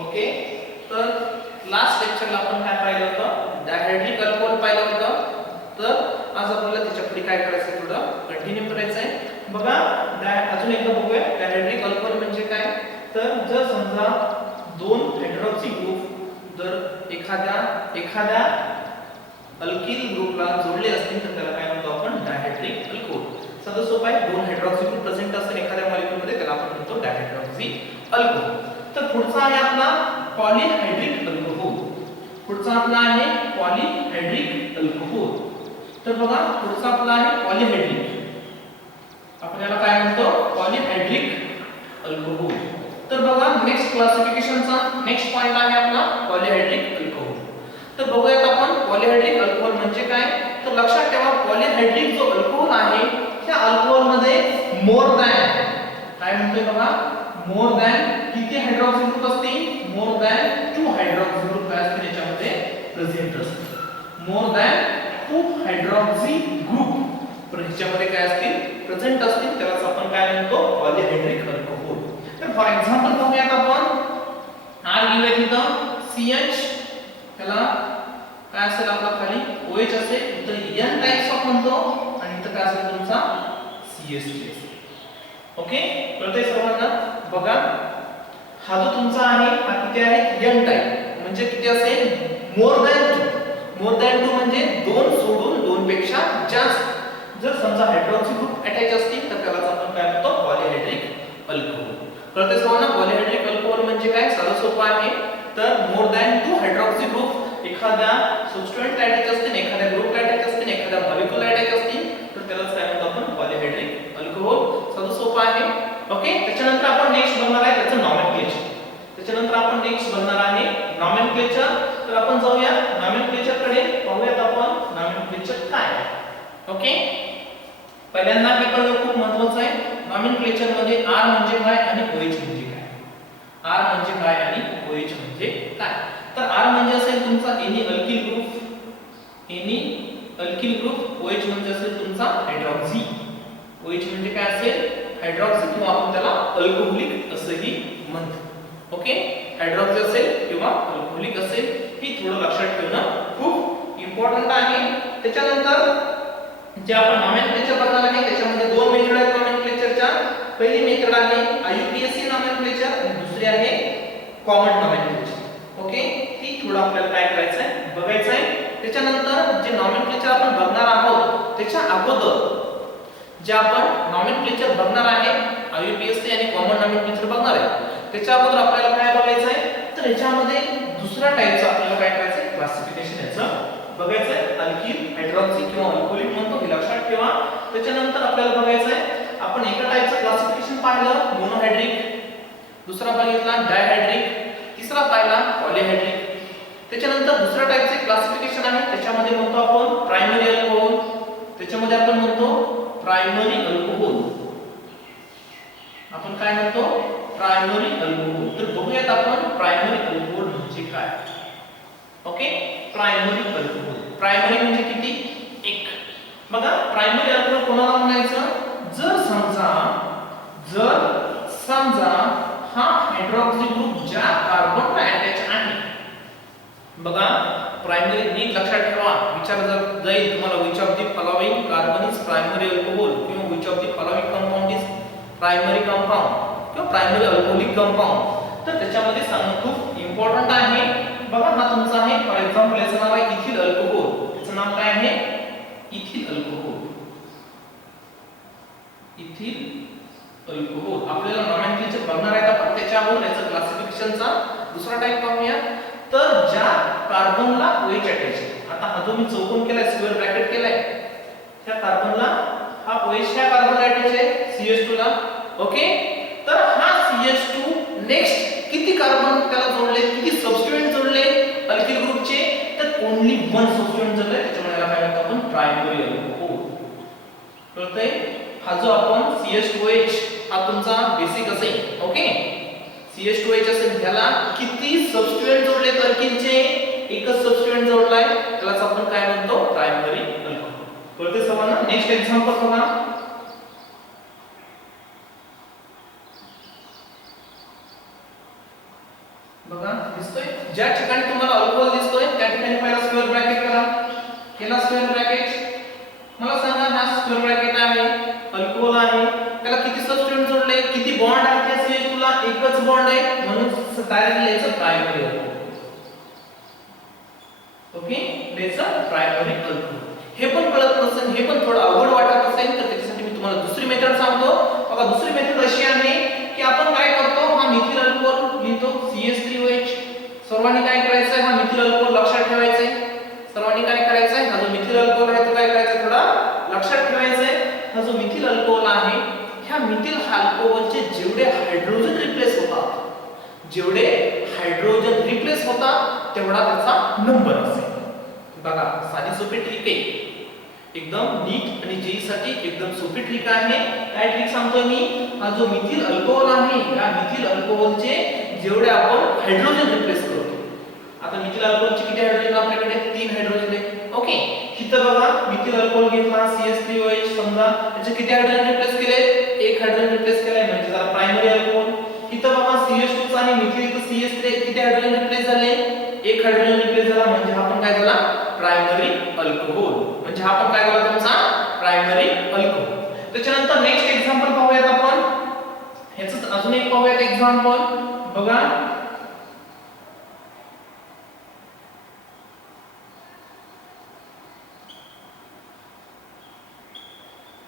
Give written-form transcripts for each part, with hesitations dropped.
Okay, तर last लेक्चरला आपण काय पाहिलं होतं, डायहायड्रिक अल्कोहोल पाहिलं होतं. तर आज आपल्याला त्याच्या पुढे काय करायचं, थोडं कंटिन्यू करायचं आहे. बघा, अजून एकदा बघूया डायहायड्रिक अल्कोहोल म्हणजे काय. तर जर समजा दोन हायड्रॉक्सी ग्रुप जर एखाद्या अल्किल ग्रुपला जोडले असतील तर त्याला काय म्हणतो आपण, डायहायड्रिक अल्कोहोल. साधं सोपं आहे, दोन हायड्रॉक्सी ग्रुप प्रेझेंट असतील एखाद्या मॉलिक्यूलमध्ये, त्याला आपण म्हणतो डायहायड्रॉक्सी अल्कोहोल. तर पुढचा आहे आपला पॉलीहायड्रिक अल्कोहोल. पुढचा आपला आहे पॉलीहायड्रिक अल्कोहोल. तर बघा, पुढचा आपला आहे पॉलीहायड्रिक. आपण याला काय म्हणतो, पॉलीहायड्रिक अल्कोहोल. तर बघा, नेक्स्ट क्लासिफिकेशनचा नेक्स्ट पॉइंट आहे आपला पॉलीहायड्रिक अल्कोहोल. तर बघूयात आपण पॉलीहायड्रिक अल्कोहोल म्हणजे काय. तर लक्षात ठेवा, पॉलीहायड्रिक जो अल्कोहोल आहे त्या अल्कोहोल मध्ये मोर दॅन, काय म्हणतोय बघा, मोर दॅन किती हायड्रॉक्सी ग्रुप असतील, मोर दॅन 2 हायड्रॉक्सी ग्रुप काय असतील याच्यामध्ये प्रेझेंट असतील. मोर दॅन 2 हायड्रॉक्सी ग्रुप याच्यामध्ये काय असतील, प्रेझेंट असतील, त्यालाच आपण काय म्हणतो, पॉलीहायड्रिक अल्कोहोल. तर फॉर एक्झाम्पल बघूयात आपण, R घेऊया तिथं CH, त्याला काय असेल आपला खाली OH असेल, तर N टाइप्स ऑफ म्हणतो, आणि इथं काय असेल तुमचा CH3 असेल. ओके, कळतंय सर्वांना. बघा, हा जो तुमचा आहे हा किती आहे, N टाइप म्हणजे किती असेल, मोर दॅन 2. मोर दॅन 2 म्हणजे दोन सोडून दोन पेक्षा जास्त. जर समजा हायड्रॉक्सी ग्रुप अटॅच असतील तर त्यालाच आपण काय म्हणतो, पॉलीहायड्रिक अल्कोहोल. कळतंय सर्वांना. पॉलीहायड्रिक अल्कोहोल म्हणजे काय, साधं सोपं आहे. तर मोर दॅन 2 हायड्रॉक्सी ग्रुप एखाद्या सबस्टिट्यूएंट अटॅच असतील, एखाद्या ग्रुपला अटॅच असतील, एखाद्या मॉलिक्यूलला अटॅच असतील, तर त्यालाच काय म्हणतो आपण, पॉलीहायड्रिक अल्कोहोल. साधं सोपं आहे. ओके, त्याच्यानंतर आपण नेक्स्ट बनणार आहे त्याचं नॉमेनक्लेचर. त्याच्यानंतर आपण नेक्स्ट बनणार आहे नॉमेनक्लेचर. तर आपण जाऊया नॉमेनक्लेचर कडे, पाहूयात आपण नॉमेनक्लेचर काय आहे. ओके, पहिल्यांदा हे पण खूप महत्त्वाचं आहे. नॉमेनक्लेचर मध्ये R म्हणजे काय आणि OH म्हणजे काय. R म्हणजे काय आणि OH म्हणजे काय. तर R म्हणजे असेल तुमचा any alkyl group, any alkyl group. OH म्हणजे असेल तुमचा हायड्रॉक्सी. OH म्हणजे काय असेल, हायड्रॉक्सी, किंवा आपण त्याला अल्कोहोलिक असंही म्हणतो. ओके, हायड्रॉक्सी असेल किंवा अल्कोहोलिक असेल, ही थोडं लक्षात ठेवणं खूप इम्पॉर्टंट आहे. त्याच्यानंतर जे आपण नॉमेनक्लेचर बघणार आहे त्याच्यामध्ये दोन मेथड आहेत नॉमेनक्लेचरच्या. पहिली मेथड आहे IUPAC नॉमेनक्लेचर आणि दुसरी आहे कॉमन नॉमेनक्लेचर. ओके, ती थोडं आपल्याला काय करायचं आहे, बघायचं आहे. त्याच्यानंतर जे नॉमेनक्लेचर आपण बघणार आहोत त्याच्या अगोदर जे आपण नॉमेनक्लेचर बघणार आहे, IUPAC आणि कॉमन नॉमेनक्लेचर बघणार आहे, त्याच्या अगोदर आपल्याला काय बघायचं आहे, तर याच्यामध्ये दुसऱ्या टाइपचं आपल्याला काय करायचं आहे, क्लासिफिकेशन याचं बघायचं आहे. अल्किल, हायड्रॉक्सी किंवा अल्कोहोलिक म्हणतो, हे लक्षात ठेवा. त्याच्यानंतर आपल्याला बघायचं आहे, आपण एका टाइपचं क्लासिफिकेशन पाहिलं, मोनोहायड्रिक, दुसरा बघितला डायहायड्रिक, तिसरा पाहिला पॉलीहायड्रिक. त्याच्यानंतर दुसऱ्या टाइपचे क्लासिफिकेशन आहे, त्याच्यामध्ये म्हणतो आपण प्रायमरी अल्कोहोल. त्याच्यामध्ये आपण म्हणतो प्रायमरी अल्कोहोल. आपण काय म्हणतो, प्रायमरी अल्कोहोल. तर बघूयात आपण प्रायमरी अल्कोहोल म्हणजे काय. Okay, primary alcohol. प्रायमरी म्हणजे किती, एक. बघा, प्रायमरी अल्कोहोल कोणाला म्हणायचं, जर समजा हा हायड्रॉक्सी ग्रुप ज्या कार्बनला अटॅच आहे. बघा, प्रायमरी नीट लक्षात ठेवा, विचार जर जाईल तुम्हाला, which of the following carbon is primary alcohol, किंवा which of the following compound is primary compound किंवा प्रायमरी अल्कोहोलिक कंपाऊंड, तर त्याच्यामध्ये सांगणं खूप इम्पॉर्टंट आहे. बघा, हा तुमचा आहे, फॉर एक्झाम्पल याचं नाव आहे इथिल अल्कोहोल. याचं नाव काय आहे, इथिल अल्कोहोल. Ethyl alcohol. आपल्याला नॉमेनक्लेचर बघणार आहे आपण, त्याच्यावर याचं क्लासिफिकेशनचा दुसरा टाइप पाहूया. तर ज्या कार्बनला OH अटॅच आहे, आता हा जो मी चौकोन केलाय, स्क्वेअर ब्रॅकेट केलाय, त्या कार्बनला हा OH ह्या कार्बनला अटॅच आहे CH2 ला. ओके, तर हा CH2 नेक्स्ट किती कार्बन त्याला जोडले, किती सबस्टिट्यूएंट जोडले अल्किल ग्रुपचे, तर ओन्ली वन सबस्टिट्यूएंट जोडले, त्याच्यामुळे याला काय म्हणतो आपण, प्रायमरी अल्कोहोल. कळतंय. हा जो आपण CH2H हा तुमचा बेसिक असेल. ओके, CH2H असेल, त्याला किती सबस्टिट्यूएंट जोडलेत अल्किलचे, एकच सबस्टिट्यूएंट जोडलाय, त्यालाच आपण काय म्हणतो, प्रायमरी अल्कोहोल. कळतंय सर्वांना. नेक्स्ट एक्झाम्पल बघा. बघा दिसतोय, ज्या ठिकाणी तुम्हाला अल्कोहोल दिसतोय त्या ठिकाणी पहिला स्क्वेअर ब्रॅकेट करा. केला स्क्वेअर ब्रॅकेट. मला सांगा हा स्क्वेअर ब्रॅकेट आहे, अल्कोहोल आहे, त्याला किती सबस्टिट्यूट जोडले, किती बॉन्ड आहेत त्या CH2 ला? एकच बॉन्ड आहे, म्हणून डायरेक्टली याचं प्रायमरी अल्कोहोल. ओके, याचं प्रायमरी अल्कोहोल. हे पण कळत नसेल, हे पण थोडं अवघड वाटत असेल तर त्याच्यासाठी मी तुम्हाला दुसरी मेथड सांगतो. बघा दुसरी मेथड अशी आहे की आपण काय करतो, हा मिथिल अल्कोहोल लिहितो CH3OH. सर्वांनी काय करायचं आहे, हा मिथिल अल्कोहोल लक्षात ठेवायचा आहे. सर्वांनी काय करायचं आहे, हा जो मिथिल अल्कोहोल आहे तो काय करायचा आहे, थोडा लक्षात ठेवायचा आहे. हा जो मिथिल अल्कोहोल आहे, ह्या मिथिल अल्कोहोलचे जेवढे हायड्रोजन रिप्लेस होतात, जेवढे हायड्रोजन रिप्लेस होतात तेवढा त्याचा नंबर असेल. बघा साधी सोपी ट्रिक आहे, एकदम नीट आणि जेई साठी एकदम सोपी ट्रिक आहे. काय ट्रिक सांगतो मी, हा जो मिथिल अल्कोहोल आहे, या मिथिल अल्कोहोलचे जेवढे आपण हायड्रोजन रिप्लेस करतो. आता मिथिल अल्कोहोलचे किती हायड्रोजन आपल्याकडे? 3 हायड्रोजन आहेत. ओके, इथं बघा मिथिल अल्कोहोल घेतला CH3OH, समजा याचे किती हायड्रोजन रिप्लेस केले? 1 हायड्रोजन रिप्लेस केलाय, म्हणजे झाला प्रायमरी अल्कोहोल. इथं बघा CH2 आणि मिथिल इथं CH3 किती हायड्रोजन रिप्लेस झाले? 1 हायड्रोजन रिप्लेस झाला, म्हणजे हा पण काय झाला? Primary alcohol. म्हणजे हा पण काय झाला तुमचा? Primary alcohol. त्याच्यानंतर नेक्स्ट एक्झाम्पल पाहूयात आपण. ह्याचं अजून एक पाहूयात एक्झाम्पल. बघा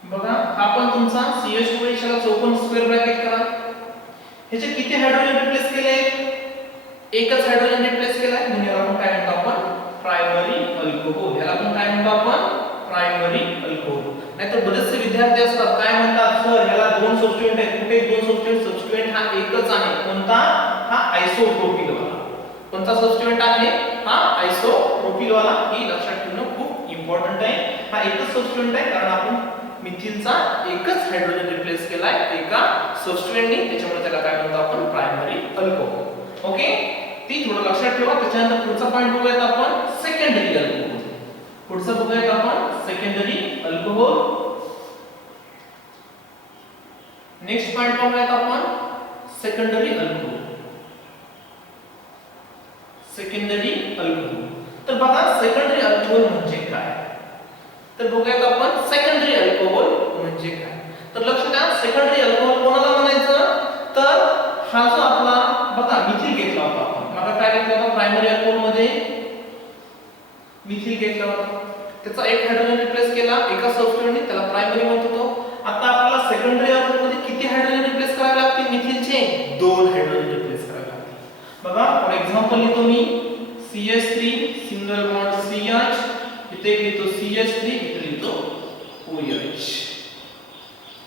बघा आपण तुमचा CH2OH ला चौकोन स्क्वेअर ब्रॅकेट करा. ह्याचे किती हायड्रोजन रिप्लेस केले? एकच हायड्रोजन रिप्लेस केलाय, म्हणजे याला आपण काय म्हणतो? आपण प्रायमरी अल्कोहोल. याला आपण काय म्हणतो? आपण प्रायमरी अल्कोहोल. नाहीतर बरेचसे विद्यार्थी असतात काय म्हणतात, सर याला 2 सबस्टिट्यूएंट आहेत. कुठे 2 सबस्टिट्यूएंट? सबस्टिट्यूएंट हा एकच आहे. कोणता? हा आयसोप्रोपिल वाला. कोणता सबस्टिट्यूएंट आहे? हा आयसोप्रोपिल वाला. ही लक्षात ठेवणं खूप इम्पॉर्टंट आहे. हा एकच सबस्टिट्यूएंट आहे, कारण आपण मिथिलचा एकच हायड्रोजन रिप्लेस केलाय एका सबस्टिट्यूएंटनी, त्याच्यामुळे त्याला काय म्हणतो? आपण प्रायमरी अल्कोहोल. ओके, ती थोडं लक्षात ठेवा. त्याच्यानंतर पुढचा पॉइंट बघूयात आपण, सेकंडरी अल्कोहोल. पुढचं बघूयात आपण सेकंडरी अल्कोहोल. नेक्स्ट पॉइंट बघूयात आपण सेकंडरी अल्कोहोल. Secondary alcohol. तर बघा सेकंडरी अल्कोहोल म्हणजे काय? तर बघूयात आपण सेकंडरी अल्कोहोल म्हणजे काय. तर लक्ष द्या, सेकंडरी अल्कोहोल कोणाला म्हणायचं? तर हा जो आपला बघा मिथिल घेतला होता आपण, मग काय घेतला होता? प्रायमरी अल्कोहोल मध्ये मिथिल घेतला होता, त्याचा एक हायड्रोजन रिप्लेस केला एका सबस्टिट्यूएंटने, त्याला प्रायमरी म्हणत होतो. आता आपल्याला सेकंडरी अल्कोहोल मध्ये किती हायड्रोजन रिप्लेस करावे लागतील? मिथिलचे 2 हायड्रोजन रिप्लेस करावे लागतील. बघा फॉर एक्झाम्पल लिहितो मी CH3 सिंगल बॉन्ड CH, इथे लिहितो CH3, इथे लिहितो OH,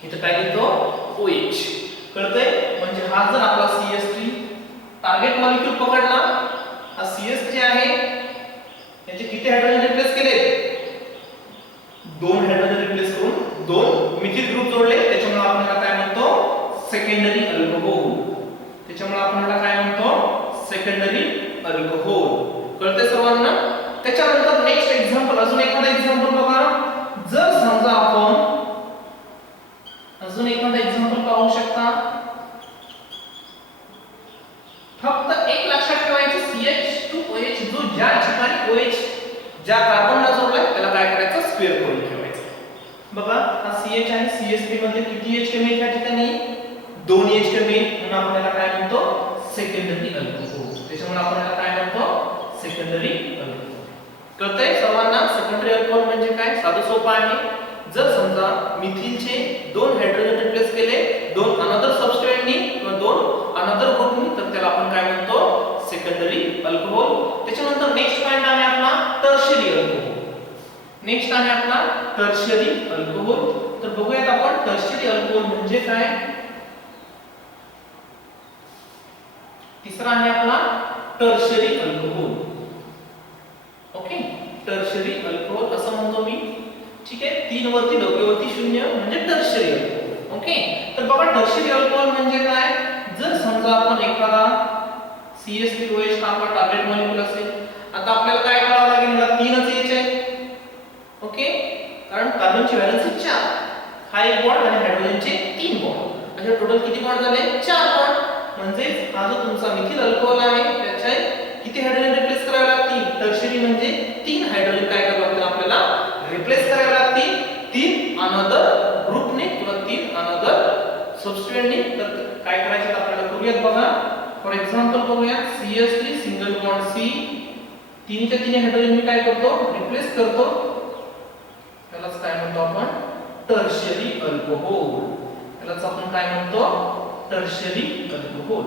इथे काय लिहितो? OH. कळतंय? म्हणजे हा जर आपला CH3 टार्गेट मॉलिक्यूल पकडला, हा CH3 आहे, याचे किती हायड्रोजन रिप्लेस केले? 2 हायड्रोजन रिप्लेस करून 2 मिथिल ग्रुप जोडले, त्याच्यामुळे आपण याला काय म्हणतो? Secondary alcohol. त्याच्यामुळे आपण याला काय म्हणतो? Secondary alcohol. कळतंय सर्वांना? त्याच्यानंतर नेक्स्ट एक्झाम्पल, अजून एखादा एक्झाम्पल बघा. जर समजा आपण अजून एखादा एक्झाम्पल पाहू शकता. फक्त एक लक्षात ठेवायचं, CH2OH जो ज्या ठिकाणी OH ज्या कार्बनला जोडलाय त्याला काय करायचं? स्क्वेअर करून ठेवायचं. बघा हा CH आहे, CH3 मध्ये किती H कमी या ठिकाणी? 2 H कमी, म्हणून आपण याला काय म्हणतो? Secondary alcohol. त्याच्यामुळे आपण याला काय म्हणतो? Secondary alcohol. कळतंय सर्वांना? सेकंडरी अल्कोहोल म्हणजे काय? साधं सोपं आहे. जर समजा मिथिलचे 2 हायड्रोजन रिप्लेस केले 2 अनदर सबस्टिट्यूएंटनी किंवा 2 अनदर ग्रुपनी, तर त्याला आपण काय म्हणतो? Secondary alcohol. त्याच्यानंतर नेक्स्ट पॉइंट आहे आपला टर्शियरी अल्कोहोल. नेक्स्ट आहे आपला टर्शियरी अल्कोहोल. तर बघूयात आपण टर्शियरी अल्कोहोल म्हणजे काय. तिसरा आहे आपला tertiary alcohol. Okay, tertiary alcohol असं म्हणतो मी. ठीक आहे, 3 वरती डोक्यावरती 0 म्हणजे टर्शियरी अल्कोहोल. ओके, तर बघा टर्शियरी अल्कोहोल म्हणजे काय. जर समजा आपण एखादा CH3OH हा आपला टार्गेट मॉलिक्यूल असेल, आता आपल्याला काय करावं लागेल, याला 3च H आहे. ओके, कारण कार्बनची व्हॅलेन्सी 4, हा एक बॉन्ड आणि हायड्रोजनचे 3 बॉन्ड, म्हणजे टोटल किती बॉन्ड झाले? 4 बॉन्ड. म्हणजे हा जो तुमचा मिथिल अल्कोहोल आहे त्याच्या किती हायड्रोजन रिप्लेस करावे लागतील? टर्शियरी म्हणजे 3 हायड्रोजन काय करावे लागतील आपल्याला? रिप्लेस करावे लागतील 3 अनदर ग्रुपने किंवा 3 अनदर सबस्टिट्यूएंटने. तर काय करायचे आपल्याला करूयात बघा. फॉर एक्झाम्पल बघूया CH3 सिंगल बॉन्ड C, 3च्या 3 हायड्रोजन मी काय करतो? रिप्लेस करतो. त्यालाच काय म्हणतो आपण? Tertiary alcohol. त्यालाच आपण काय म्हणतो? Tertiary alcohol.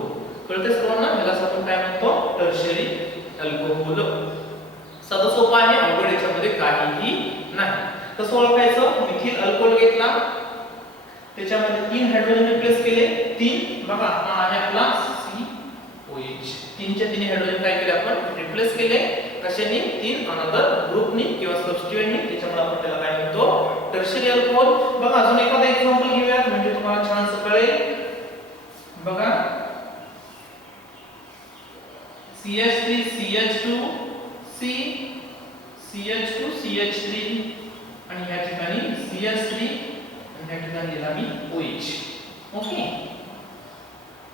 कळते सर्वांना? यालाच आपण काय म्हणतो? Tertiary alcohol. साधं सोपं आहे, अवघड याच्यामध्ये काहीही नाही. कसं ओळखायचं? मिथिल अल्कोहोल घेतला, त्याच्यामध्ये 3 हायड्रोजन रिप्लेस केले. 3 बघा हा आहे आपला COH. 3च्या 3 हायड्रोजन काय केले आपण? रिप्लेस केले. कशाने? 3 अनदर ग्रुपनी किंवा सबस्टिट्यूएंटनी. त्याच्यामुळे आपण त्याला काय म्हणतो? Tertiary alcohol. बघा अजून एखादा एक्झाम्पल घेऊया म्हणजे तुम्हाला छान कळेल. बघा CH3 CH2 C, CH2 CH3 आणि या ठिकाणी CH3 आणि या ठिकाणी दिला मी OH. ओके,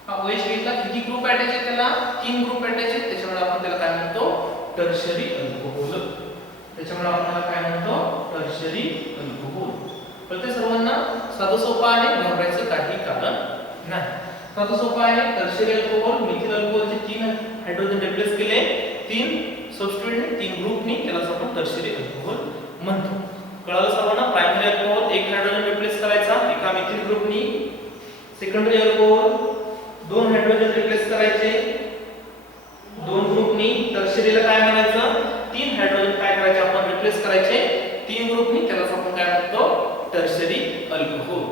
हा OH घेतला. किती ग्रुप अटॅच आहेत त्याला? 3 ग्रुप अटॅच आहेत. त्याच्यामुळे आपण त्याला काय म्हणतो? Tertiary alcohol. त्याच्यामुळे आपण काय म्हणतो? Tertiary alcohol. कळते सर्वांना? साधं सोपं आहे, घाबरायचं काही कारण नाही. साधं सोपं आहे. टर्शियरी अल्कोहोल, मिथिल अल्कोहोलचे 3 हायड्रोजन रिप्लेस केले 3 सबस्टिट्यूएंटने, 3 ग्रुपनी. त्यालाच आपण टर्शियरी अल्कोहोल म्हणतो. कळलं सर्वांना? प्रायमरी अल्कोहोल 1 हायड्रोजन रिप्लेस करायचा एका मिथिल ग्रुपनी. सेकंडरी अल्कोहोल 2 हायड्रोजन रिप्लेस करायचे 2 ग्रुपनी. टर्शियरीला काय म्हणायचं? 3 हायड्रोजन काय करायचे आपण? रिप्लेस करायचे 3 ग्रुपनी. त्यालाच आपण काय म्हणतो? Tertiary alcohol.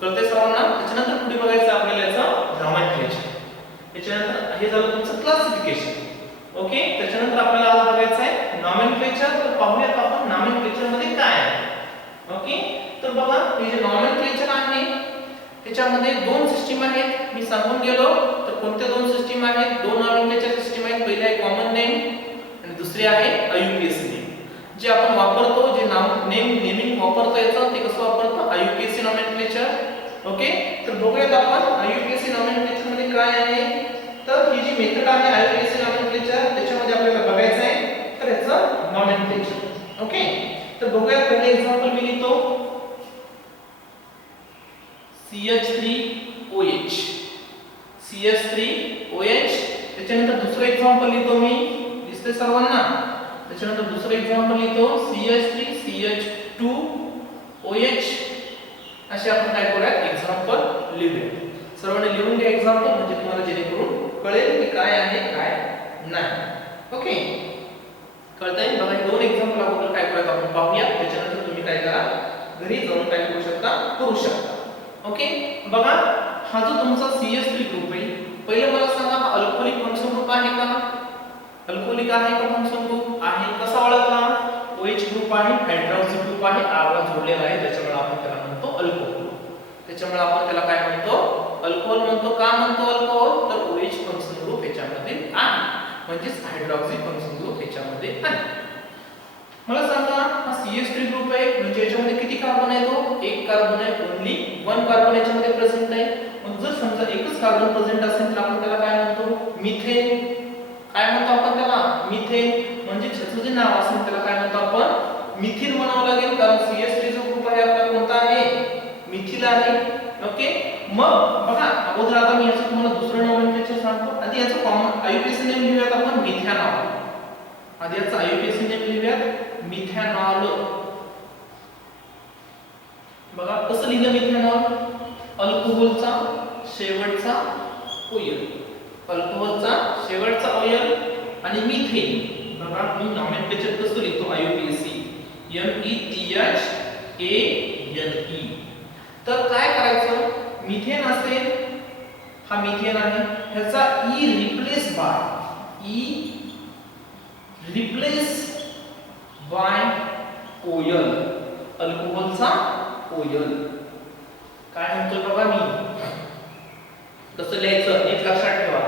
कळते सर्वांना? त्याच्यानंतर पुढे बघायचं आपल्याला याचा नॉमेनक्लेचर. त्याच्यानंतर हे झालं तुमचं क्लासिफिकेशन. ओके, त्याच्यानंतर आपल्याला आज बघायचं आहे नॉमेनक्लेचर. तर पाहूयात आपण नॉमेनक्लेचर मध्ये काय आहे. ओके, तर बघा हे जे नॉमेनक्लेचर आहे त्याच्यामध्ये 2 सिस्टीम आहेत. मी सांगून गेलो. तर कोणत्या 2 सिस्टीम आहेत? 2 नॉमेनक्लेचर सिस्टीम आहेत. पहिली आहे कॉमन नेम आणि दुसरी आहे IUPAC नेम. जे आपण वापरतो, जे नेमिंग वापरतो याचं, ते कसं वापरतो? IUPAC nomenclature. ओके, तर बघूयात आपण IUPAC नॉमेनक्लेचर मध्ये काय आहे. तर ही जी मेथड आहे IUPAC नॉमेनक्लेचर, त्याच्यामध्ये आपल्याला बघायचं आहे तर याचं नॉमेनक्लेचर. ओके, तर बघूयात. पहिले एक्झाम्पल मी लिहितो CH3OH. CH3OH. त्याच्यानंतर दुसरं एक्झाम्पल लिहितो मी. दिसते सर्वांना? त्याच्यानंतर दुसरं एक्झाम्पल लिहितो CH3 CH2OH. असे आपण काय करूया? एक्झाम्पल लिहूया. सर्वांनी लिहून घ्या एक्झाम्पल, म्हणजे तुम्हाला जेणेकरून कळेल की काय आहे काय नाही. ओके, कळतंय? बघा हे 2 एक्झाम्पल अगोदर काय करूयात आपण पाहूया. त्याच्यानंतर तुम्ही काय करा? घरी जाऊन काय करू शकता? ओके, बघा हा जो तुमचा CH3 ग्रुप आहे, पहिले मला सांगा हा अल्कोहोलिक फंक्शन ग्रुप आहे का? अल्कोहोलिक आहे का? फंक्शन ग्रुप आहे. कसा ओळखला? OH ग्रुप आहे, हायड्रॉक्सी ग्रुप आहे, R ला जोडलेला आहे. त्याच्यामुळे आपण त्याला म्हणतो अल्कोहोल. त्याच्यामुळे आपण त्याला काय म्हणतो? अल्कोहोल म्हणतो. का म्हणतो अल्कोहोल? तर OH फंक्शन ग्रुप याच्यामध्ये आहे, म्हणजे हायड्रॉक्सी फंक्शन ग्रुप याच्यामध्ये आहे. मला सांगा हा CH3 ग्रुप आहे, म्हणजे याच्यामध्ये किती कार्बन आहे? तो 1 कार्बन आहे. ओन्ली 1 कार्बन याच्यामध्ये प्रेझेंट आहे. मग जर समजा एकच कार्बन प्रेझेंट असेल तर आपण त्याला काय म्हणतो? मिथेन. काय म्हणतो आपण त्याला? मिथेन. म्हणजे त्याचं जे नाव असेल त्याला काय म्हणतो आपण? मिथिल म्हणावं लागेल, कारण CH3 जो ग्रुप आहे आपला कोणता आहे? मिथिल आहे. ओके, मग बघा अगोदर आता मी याचं तुम्हाला दुसरं नॉमेनक्लेचर सांगतो. आधी याचं कॉमन IUPAC नेम लिहूयात आपण, मिथॅनॉल. आधी याचं IUPAC नेम लिहूयात, मिथॅनॉल. बघा कसं लिहिलं मिथॅनॉल? अल्कोहोलचा शेवटचा ऑयल. अल्कोहोलचा शेवटचा ऑयल आणि मिथेन. बघा मी नॉमेनक्लेचर कसं लिहितो? IUPAC METHANE. तर काय करायचं? मिथेन असेल, हा मिथेन आहे, ह्याचा रिप्लेस बाय ऑयल. अल्कोहोलचा ऑयल. काय म्हणतोय बघा मी? कसं लिहायचं? एक लक्षात ठेवा.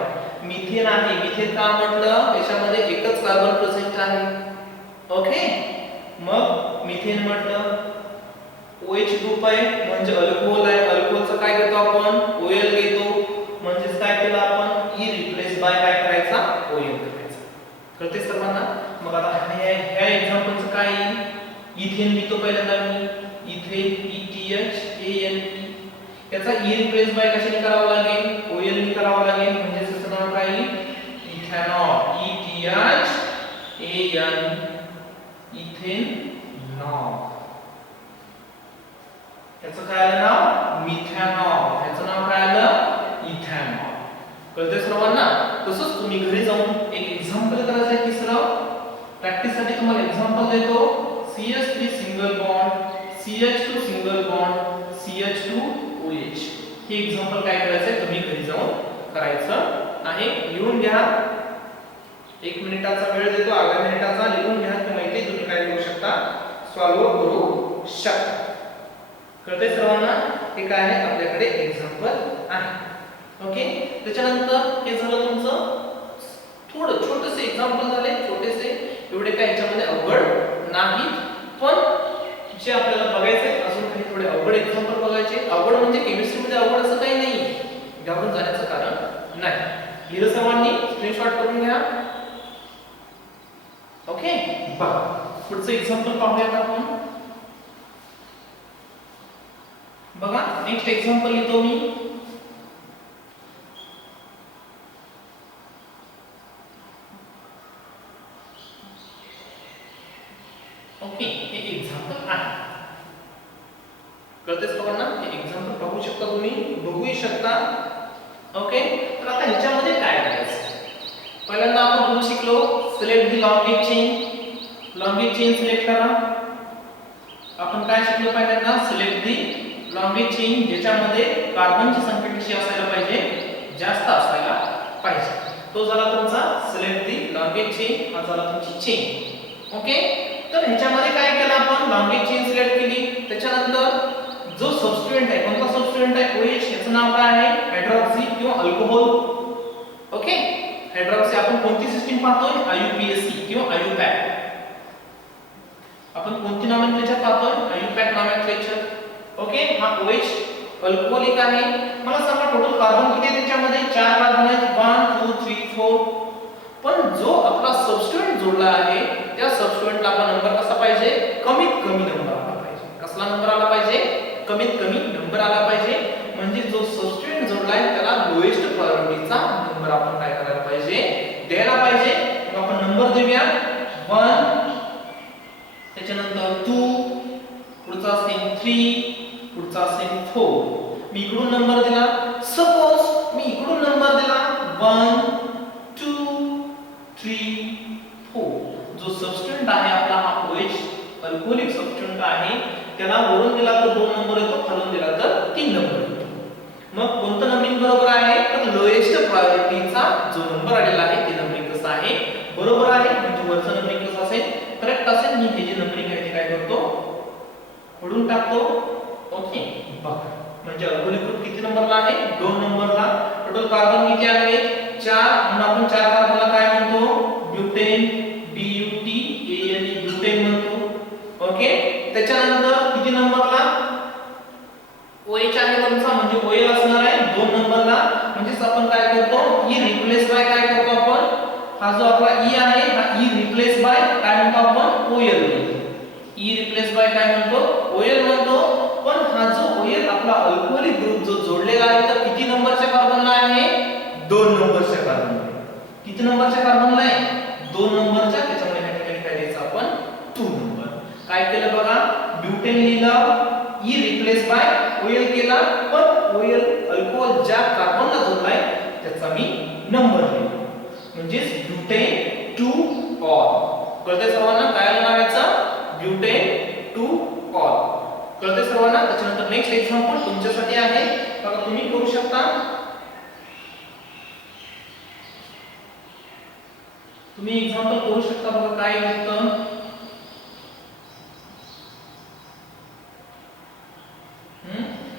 मिथेन आहे. मिथेन का म्हटलं? याच्यामध्ये एकच कार्बन प्रेझेंट आहे. ओके, मग मिथेन म्हटलं. OH ग्रुप आहे म्हणजे अल्कोहोल आहे. अल्कोहोलचं काय घेतो आपण? ऑयल घेतो. म्हणजे काय केलं आपण? कळते सर्वांना? मग आता ह्या एक्झाम्पलचं काय येईल? इथेन लिहितो पहिल्यांदा मी, इथेन ETHANE, त्याचा ई रिप्लेस बाय कशाने करावं लागेल? OL ने करावं लागेल, म्हणजे त्याचं नाव काय येईल? Ethanol, ETHAN, ethanol. याचं काय आलं नाव? मिथेनॉल. याचं नाव काय आलं? इथेनॉल. कळतंय सर्वांना? तसंच तुम्ही घरी जाऊन एक एक्झाम्पल करायचं आहे तिसरं. प्रॅक्टिस साठी तुम्हाला एक्झाम्पल देतो. CH3 single bond, CH2 single bond, CH2OH. हे एक्झाम्पल काय करायचं आहे तुम्ही घरी जाऊन करायचं आहे. लिहून घ्या. 1 मिनिटाचा वेळ देतो, अर्ध्या मिनिटाचा. लिहून घ्या की माहिती तुम्ही काय करू शकता, सॉल्व्ह करू शकता. कळतंय सर्वांना? हे काय आहे आपल्याकडे एक्झाम्पल आहे. ओके. त्याच्यानंतर हे झालं तुमचं थोडं छोटंसं एक्झाम्पल झाले, छोटेसे, एवढे काय याच्यामध्ये अवघड नाही. पण जे आपल्याला बघायचे अजून काही थोडे अवघड एक्झाम्पल बघायचे. अवघड म्हणजे केमिस्ट्रीमध्ये अवघड असं काही नाही, घाबरून जाण्याचं कारण नाही. लिहिलं सर्वांनी? स्क्रीनशॉट करून घ्या. ओके. बघा पुढचं एक्झाम्पल पाहूयात आपण. बघा नेक्स्ट एक्झाम्पल लिहितो मी. ओके. हे एक्झाम्पल आहे. कळतेच सर्वांना? हे एक्झाम्पल पाहू शकता तुम्ही, बघूही शकता. ओके. तर आता ह्याच्यामध्ये काय करायचं? पहिल्यांदा आपण रूल शिकलो, select the longest chain. Longest chain select करा. आपण काय शिकलो पहिल्यांदा? सिलेक्ट द लॉन्गेस्ट चेन, ज्याच्यामध्ये कार्बनची संख्या कशी असायला पाहिजे? जास्त असायला पाहिजे. तो झाला तुमचा सिलेक्ट द लॉन्गेस्ट चेन, हा झाला तुमची चेन. ओके. तर ह्याच्यामध्ये काय केलं आपण? लॉन्गेस्ट चेन सिलेक्ट केली. त्याच्यानंतर जो सबस्टिट्यूएंट आहे, कोणता सबस्टिट्यूएंट आहे? OH. याचं नाव काय आहे? हायड्रॉक्सी किंवा अल्कोहोल. ओके. हायड्रॉक्सी आपण कोणती सिस्टीम पाहतोय? IUPAC किंवा IUPAC. आपण कोणती नॉमेनक्लेचर पाहतोय? IUPAC nomenclature. ओके. हा OH अल्कोहोलिक आहे. मला सांगा टोटल कार्बन किती आहे त्याच्यामध्ये? 4 कार्बन आहेत. 1 2 3 4. पण जो आपला सबस्टिट्यूएंट जोडला आहे त्या सबस्टिट्यूएंटला आपला नंबर कसा पाहिजे? कमीत कमी नंबर आला पाहिजे. कसला नंबर आला पाहिजे? कमीत कमी नंबर आला पाहिजे. म्हणजे जो सबस्टिट्यूएंट जोडला आहे त्याला लोएस्ट प्रायोरिटीचा नंबर आपण काय करायला पाहिजे? द्यायला पाहिजे. मग आपण नंबर देऊया. 1, त्याच्यानंतर 2, पुढचा असेल 3, पुढचा असेल 4. मी इकडून नंबर दिला. सपोज मी इकडून नंबर दिला 1 2 3 4. जो सबस्टिट्यूएंट आहे आपला हा OH अल्कोहोलिक सबस्टिट्यूएंट आहे, त्याला वरून दिला तर 2 नंबर येतो, खालून दिला तर 3 नंबर येतो. मग कोणतं नंबरिंग बरोबर आहे? तर लोएस्ट प्रायोरिटीचा जो नंबर आलेला आहे ते नंबरिंग कसं आहे? बरोबर आहे. म्हणजे वरचं नंबरिंग कसं असेल? करेक्ट असेल. मी हे जे नंबरिंग आहे ते काय करतो? वळून टाकतो. ओके. बघा म्हणजे अल्कोहोलिक ग्रुप किती नंबरला आहे? 2 नंबरला. टोटल कार्बन किती आहे? 4. म्हणून आपण 4 कार्बनला काय म्हणतो? ब्युटेन, BUTANE, ब्युटेन म्हणतो. ओके. त्याच्यानंतर किती नंबरला? OH आहे तुमचा, म्हणजे OL असणार आहे 2 नंबरला. म्हणजेच आपण काय करतो? E रिप्लेस बाय काय करतो आपण? हा जो आपला E आहे हा E रिप्लेस बाय काय म्हणतो आपण? OL म्हणतो. E रिप्लेस बाय काय म्हणतो? OL म्हणतो. पण हा जो OL आपला अल्कोहोलिक ग्रुप जो जोडलेला आहे तर किती नंबरच्या कार्बनला आहे? 2 नंबरच्या कार्बनला. किती नंबरच्या कार्बनला आहे? 2 नंबरच्या. त्याच्यामुळे ह्या ठिकाणी काय द्यायचं आपण? 2 नंबर. काय केलं बघा? ब्युटेन लिहिलं, E रिप्लेस बाय OL केला, पण OL अल्कोहोल ज्या कार्बनला जोडलाय त्याचा मी नंबर लिहिला. म्हणजे ब्युटेन टू ऑल. कळते सर्वांना? काय नाव याचं? Butane two ol. कळते सर्वांना? त्याच्यानंतर नेक्स्ट एक्झाम्पल तुमच्यासाठी आहे, बघा तुम्ही करू शकता. तुम्ही एक्झाम्पल करू शकता. बघा काय होतं?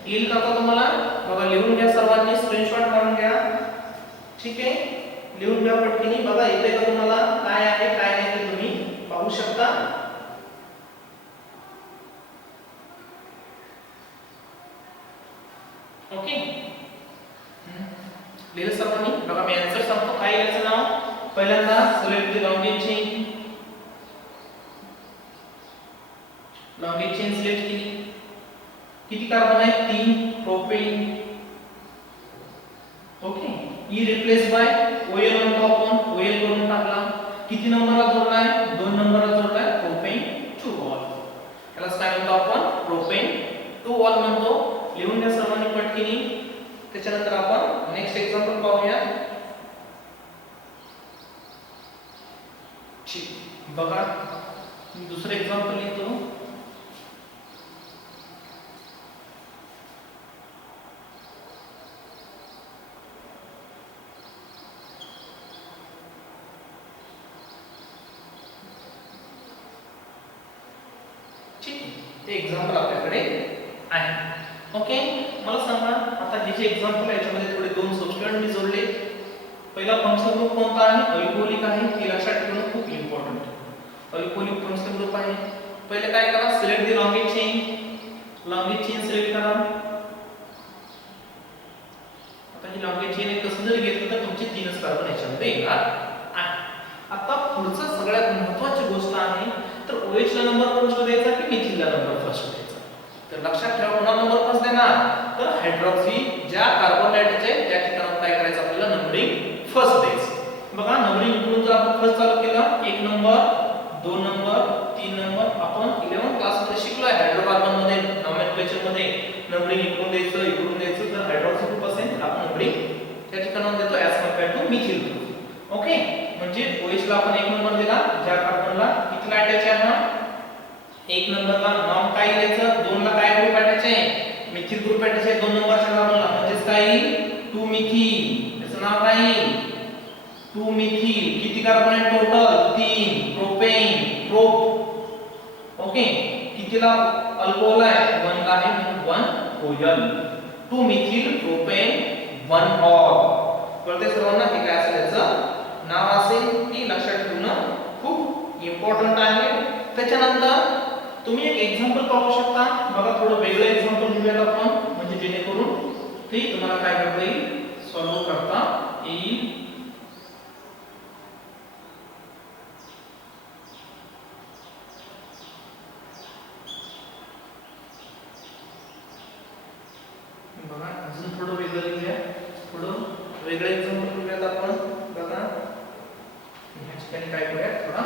येईल का तुम्हाला? बघा लिहून घ्या सर्वांनी, स्क्रीनशॉट काढून घ्या. ठीक आहे. लिहून घ्या पटकनी. बघा येते का तुम्हाला? काय आहे काय नाही ते तुम्ही पाहू शकता. ओके. लिहिलं सर्वांनी? बघा मी आन्सर सांगतो. काय याचं नाव? पहिल्यांदा select the longest chain, longest chain select केली. किती कार्बन आहे? 3 propane. Okay, E replace by OL म्हणतो आपण, ओएल करून टाकला. किती नंबरला जोडलाय? 2 नंबरला जोडलाय. प्रोपेन टू ऑल, याला काय म्हणतो आपण? प्रोपेन टू ऑल म्हणतो. लिहून घ्या सर्वांनी पटकीनी. त्याच्यानंतर आपण नेक्स्ट एक्झाम्पल पाहूया. ठीक, बघा मी दुसरं एक्झाम्पल लिहितो. ते एक्झाम्पल आपल्याकडे आहे. ओके, मला सांगा आता हे जे एक्झाम्पल आहे याच्यामध्ये थोडे दोन सबस्टिट्यूएंट मी जोडले. पहिला फंक्शनल ग्रुप कोणता आहे? अल्कोहोलिक आहे. हे लक्षात ठेवणं खूप इम्पॉर्टंट आहे. अल्कोहोलिक फंक्शनल ग्रुप आहे. पहिले काय करा? Select the longest chain, longest chain select करा. आता ही लॉन्गेज चेन एक कसं जर घेतलं तर तुमचे 3च कार्बन याच्यामध्ये येणार आहे. आता पुढचं सगळ्यात महत्त्वाची गोष्ट आहे, तर OH ला नंबर फर्स्ट द्यायचा की मिथिलला नंबर फर्स्ट द्यायचा? तर लक्षात ठेवा, कोणा नंबर फर्स्ट देणार? तर हायड्रॉक्सी ज्या कार्बन डायऑक्साइड आहे त्या ठिकाणी काय करायचं? आपल्याला नंबरिंग फर्स्ट द्यायचं. बघा नंबरिंग इकडून जर आपण फर्स्ट चालू केलं, 1 नंबर, 2 नंबर, 3 नंबर, आपण 11 क्लास मध्ये शिकलोय हायड्रोकार्बन मध्ये नॉमेनक्लेचर मध्ये नंबरिंग इकडून द्यायचं, इकडून द्यायचं. जर हायड्रॉक्सी ग्रुप असेल तर आपण नंबरिंग त्या ठिकाणी देतो as compare to methyl group. Okay, म्हणजे OH ला आपण 1 नंबर दिला, ज्या कार्बनला कितीला अटॅच आहे हा? 1 नंबरला नाम काय लिहायचं? 2 ला काय ग्रुप अटॅच आहे? मिथिल ग्रुप अटॅच आहे 2 नंबरच्या कार्बनला, म्हणजेच काय येईल? 2 मिथिल. याचं नाव काय येईल? 2 मिथिल. किती कार्बन आहे टोटल? 3 propane, prop. ओके, कितीला अल्कोहोल आहे? 1 ला आहे म्हणून 1 ओएल. 2 methyl propane 1 all. कळते सर्वांना? हे काय असेल याचं नाव असेल, की लक्षात ठेवणं खूप इम्पॉर्टंट आहे. त्याच्यानंतर तुम्ही एक एक्झाम्पल पाहू शकता. बघा थोडं वेगळं एक्झाम्पल घेऊयात आपण, म्हणजे जेणेकरून ते तुम्हाला काय करता येईल? सॉल्व्ह करता येईल. बघा अजून थोडं वेगळं लिहूया, थोडं वेगळं एक्झाम्पल घेऊयात आपण. बघा ह्या ठिकाणी काय करूया? थोडा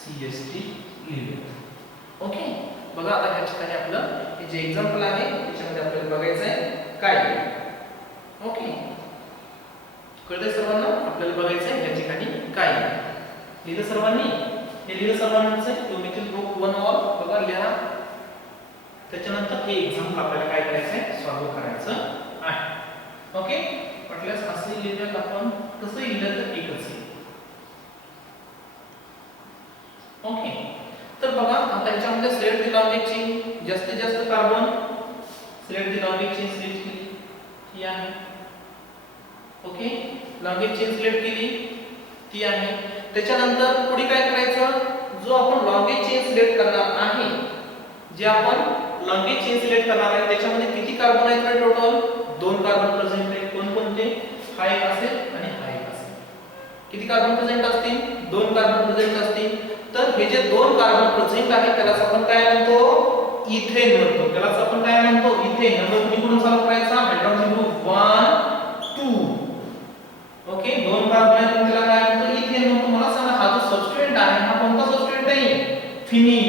CST लिहूया. ओके, बघा आता ह्या ठिकाणी आपलं हे जे एक्झाम्पल आहे त्याच्यामध्ये आपल्याला बघायचं आहे काय. ओके, कळतंय सर्वांना? आपल्याला बघायचं आहे ह्या ठिकाणी काय. लिहिलं सर्वांनी? हे लिहिलं सर्वांनीच आहे. 2 मिथिल ग्रुप 1 ऑल. बघा लिहा. त्याच्यानंतर हे एक्झाम्पल आपल्याला काय करायचं आहे? सॉल्व्ह करायचं आहे. ओके, म्हटल्यास असे लिहिलं आपण, कसं लिहिलं तर एकच आहे. ओके, तर बघा आता याच्यामध्ये सिलेक्ट द लॉन्गेज चेन, जास्तीत जास्त carbon select the longest chain select केली, ही आहे. ओके, लॉन्गेज चेन सिलेक्ट केली, ती आहे. त्याच्यानंतर पुढे काय करायचं? जो आपण लॉन्गेज चेन सिलेक्ट करणार आहे, जे आपण लॉन्गेज चेन सिलेक्ट करणार आहे त्याच्यामध्ये किती कार्बन आहेत टोटल? 2 कार्बन प्रेझेंट आहेत. कोणकोणते? हा एक असेल आणि हा एक असेल. किती कार्बन प्रेझेंट असतील? 2 कार्बन प्रेझेंट असतील. तर हे जे 2 कार्बन प्रेझेंट आहे त्यालाच आपण काय म्हणतो? इथेन म्हणतो. त्यालाच आपण काय म्हणतो? इथेन. नंबर कुठून चालू करायचा? Hydrogen group 1 2. ओके, 2 कार्बन आहे त्याला काय म्हणतो? इथेन म्हणतो. मला सांगा हा जो सबस्टिट्यूएंट आहे हा कोणता सबस्टिट्यूएंट आहे? फिनील.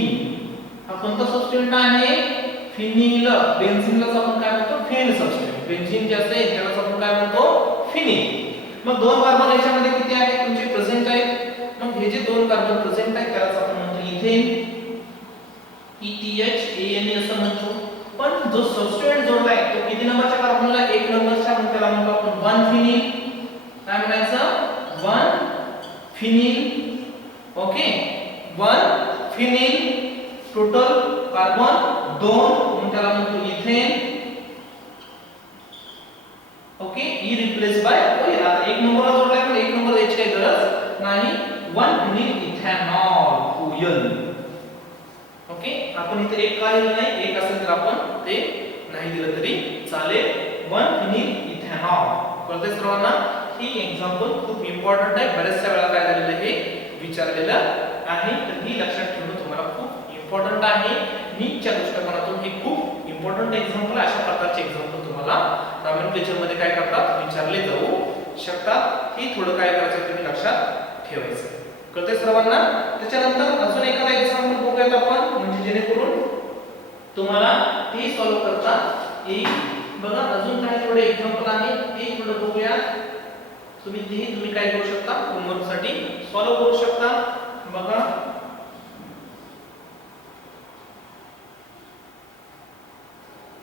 हा कोणता सबस्टिट्यूएंट आहे? फिनील. बेन्झीनलाच आपण काय म्हणतो? फिनील सबस्टिट्यूएंट. बेन्झीन जे असते त्यालाच आपण काय म्हणतो? फिनील. मग 2 कार्बन याच्यामध्ये किती आहेत तुमचे प्रेझेंट आहेत? मग हे जे 2 कार्बन प्रेझेंट आहेत त्यालाच आपण म्हणतो इथेन. ETHANE असं म्हणतो. पण जो सबस्टिट्यूएंट जोडलाय तो किती नंबरच्या कार्बनला? 1 नंबरच्या, म्हणून त्याला म्हणतो आपण 1 फिनील. काय म्हणायचं? 1 phenyl. Okay, 1 phenyl. Total carbon 2, म्हणून त्याला म्हणतो ethane. Okay, E replace by ol. आता 1 नंबरला जोडलाय पण 1 नंबर द्यायची काही गरज नाही. 1 फिनील इथेनॉल ओएल. ओके, आपण इथे 1 का लिहिलं नाही? 1 असेल तर आपण ते नाही दिलं तरी चालेल. 1 फिनील इथेनॉल. कळतंय सर्वांना? ही एक्झाम्पल खूप इम्पॉर्टंट आहे, बरेचशा वेळा काय झालेलं हे विचारलेलं आहे, तर ही लक्षात ठेवणं तुम्हाला खूप इम्पॉर्टंट आहे. नीटच्या दृष्टिकोनातून हे खूप इम्पॉर्टंट एक्झाम्पल, अशा प्रकारचे एक्झाम्पल तुम्हाला नॉमेनक्लेचर मध्ये काय करतात विचारले जाऊ शकतात. ही थोडं काय करायचं तुम्ही लक्षात ठेवायचं. कळतंय सर्वांना? त्याच्यानंतर अजून एखादा एक्झाम्पल बघूयात आपण, म्हणजे जेणेकरून तुम्हाला ते सॉल्व्ह करता येईल. बघा अजून काही थोडे एक्झाम्पल आहे ते थोडं बघूया. तुम्ही काय करू शकता, होमवर्क साठी सॉल्व्ह करू शकता. बघा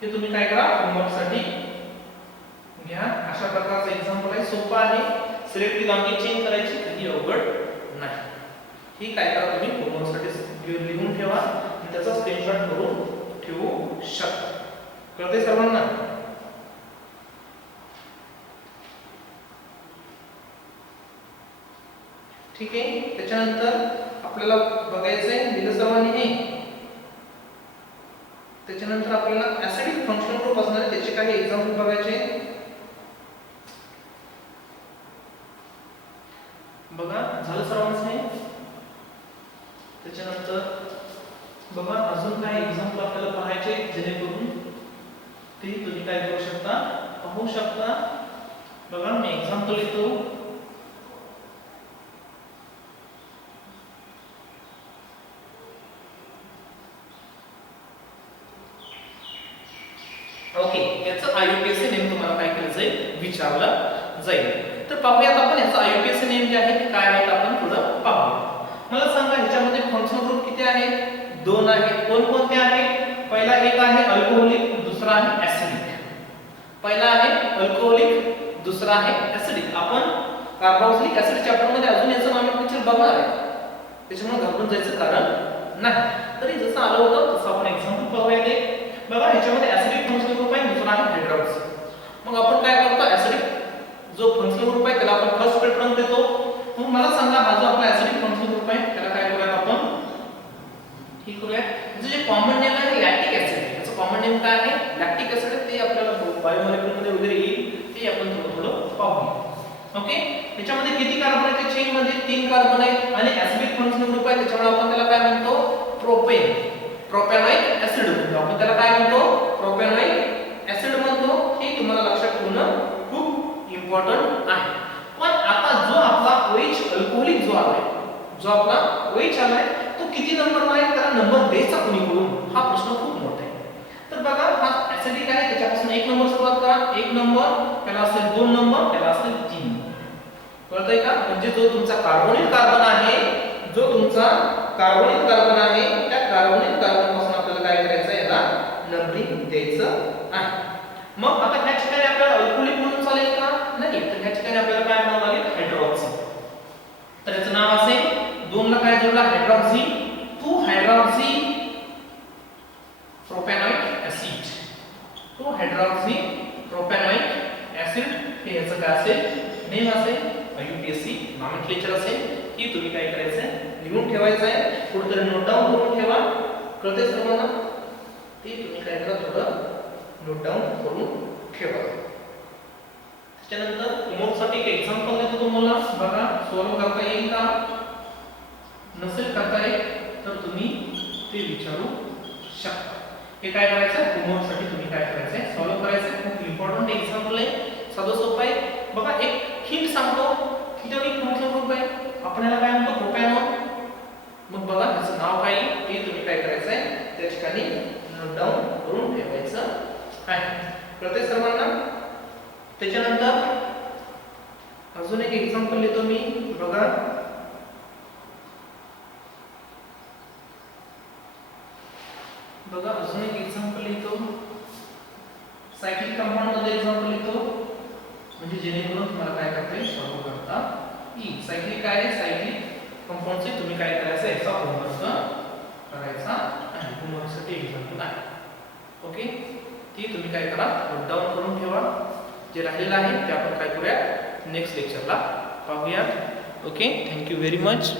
हे तुम्ही काय करा, होमवर्क साठी घ्या. अशा प्रकारचा एक्झाम्पल आहे, सोपा आहे. सिलेक्ट लांबी चेंज करायची काही अवघड नाही. ही काय करा, तुम्ही होमवर्क साठी लिहून ठेवा आणि त्याचा स्क्रीनशॉट करून ठेवू शकता. कळतंय सर्वांना? ठीक आहे. त्याच्यानंतर आपल्याला बघायचंय दिलं सर्वांनी हे. त्याच्यानंतर आपल्याला ऍसिडिक फंक्शनल ग्रुप असणार आहे, त्याचे काही एक्झाम्पल बघायचे. बघा झालं सर्वांचं हे. त्याच्यानंतर बघा अजून काही एक्झाम्पल आपल्याला पाहायचे, जेणेकरून ते तुम्ही काय करू शकता, पाहू शकता. बघा मी एक्झाम्पल लिहितो. ओके, याचं आययुपीएससी नेम तुम्हाला काय केलं जाईल, विचारलं जाईल. तर पाहूयात आपण याचं आययुपीएससी नेम जे आहे ते काय आहे आपण थोडं पाहूया. मला सांगा ह्याच्यामध्ये फंक्शनल ग्रुप किती आहेत? 2 आहेत. कोणकोणते आहेत? पहिला एक आहे अल्कोहोलिक, दुसरा आहे ऍसिडिक. पहिला आहे अल्कोहोलिक, दुसरा आहे ऍसिडिक. आपण कार्बोक्सिलिक ऍसिड चॅप्टर मध्ये अजून याचं नॉमेनक्लेचर बघणार आहे, त्याच्यामुळे घाबरून जायचं कारण नाही. तरी जसं आलं होतं तसं आपण एक्झाम्पल पाहूया. ते बघा ह्याच्यामध्ये ऍसिडिक फंक्शनल ग्रुप आहे, दुसरा आहे हायड्रॉक्सी. मग आपण काय करतो, ऍसिडिक जो फंक्शनल ग्रुप आहे त्याला आपण फर्स्ट प्रेफरन्स देतो. मग मला सांगा हा जो आपला ऍसिडिक फंक्शनल ग्रुप आहे त्याला काय करूयात आपण, हे करूया. म्हणजे जे कॉमन नेम आहे लॅक्टिक ऍसिड, याचं कॉमन नेम काय आहे, लॅक्टिक ऍसिड. ते आपल्याला बायोमॉलिक्युल मध्ये वगैरे येईल, ते आपण थोडं पाहूया. ओके, याच्यामध्ये किती कार्बन आहेत त्या चेन मध्ये? 3 कार्बन आहेत. आणि ऍसिडिक फंक्शनल ग्रुप आहे त्याच्यामुळे आपण त्याला काय म्हणतो, प्रोपेन, प्रोपॅनॉइक ऍसिड म्हणतो. आपण त्याला काय म्हणतो, प्रोपॅनॉइक ऍसिड म्हणतो. हे तुम्हाला लक्षात ठेवणं खूप इम्पॉर्टंट आहे. पण आता जो आपला OH अल्कोहोलिक जो आलाय, जो आपला OH आलाय तो किती नंबरला आहे, त्याला नंबर द्यायचा कोणीकडून, हा प्रश्न खूप मोठा आहे. तर बघा हा ऍसिडिक आहे, त्याच्यापासून 1 नंबर सुरुवात करा. 1 नंबर, त्याला असेल 2 नंबर, त्याला असेल 3 नंबर. कळतंय का? म्हणजे जो तुमचा कार्बोनिल कार्बन आहे, जो तुमचा कार्बोनिल कार्बन आहे, त्या कार्बोनिल कार्बन पासून आपल्याला काय करायचं आहे, याला नंबरिंग द्यायचं आहे. मग आता ह्या ठिकाणी आपल्याला अल्कोहोलिक म्हणून चालेल का? नाही. तर ह्या ठिकाणी आपल्याला काय म्हणावं लागेल, हायड्रॉक्सी. तर याचं नाव असेल, 2 ला काय जोडला, hydroxy. 2 hydroxy propanoic acid. 2 hydroxy propanoic acid हे याचं काय असेल, नेम असेल, आययुपीएससी नॉमेनक्लेचर असेल. ही तुम्ही काय करायचं आहे, लिहून ठेवायचं आहे, कुठेतरी नोट डाऊन करून ठेवा. कळतंय सर्वांना? ते तुम्ही काय करा, थोडं नोट डाऊन करून ठेवा. त्याच्यानंतर होमवर्कसाठी एक एक्झाम्पल देतो तुम्हाला. बघा सॉल्व्ह करता येईल का? नसेल करता येत तर तुम्ही ते विचारू शकता. हे काय करायचं, होमवर्कसाठी तुम्ही काय करायचं, सॉल्व्ह करायचं. खूप इम्पॉर्टंट एक्झाम्पल आहे, साधं सोपं आहे. बघा एक हिंट सांगतो, किती फंक्शनल ग्रुप आहे, आपण याला काय म्हणतो, प्रोपॅनॉल. मग बघा त्याचं नाव काय ते तुम्ही काय करायचं आहे, त्या ठिकाणी नोट डाऊन करून ठेवायचं आहे. कळतंय सर्वांना? त्याच्यानंतर अजून एक एक्झाम्पल देतो मी. बघा बघा अजून एक एक्झाम्पल लिहितो, सायक्लिक कंपाऊंड मध्ये एक्झाम्पल लिहितो, म्हणजे जेणेकरून तुम्हाला काय करता येईल, सॉल्व्ह करता येईल. सायक्लिक काय आहे, सायक्लिक कंपाऊंडचे तुम्ही काय करायचं, याचा होमवर्क करायचा आहे. होमवर्कसाठी एक्झाम्पल आहे. ओके, ती तुम्ही काय करा, नोट डाऊन करून ठेवा. जे राहिलेलं आहे ते आपण काय करूया, नेक्स्ट लेक्चरला पाहूया. Okay, thank you very much.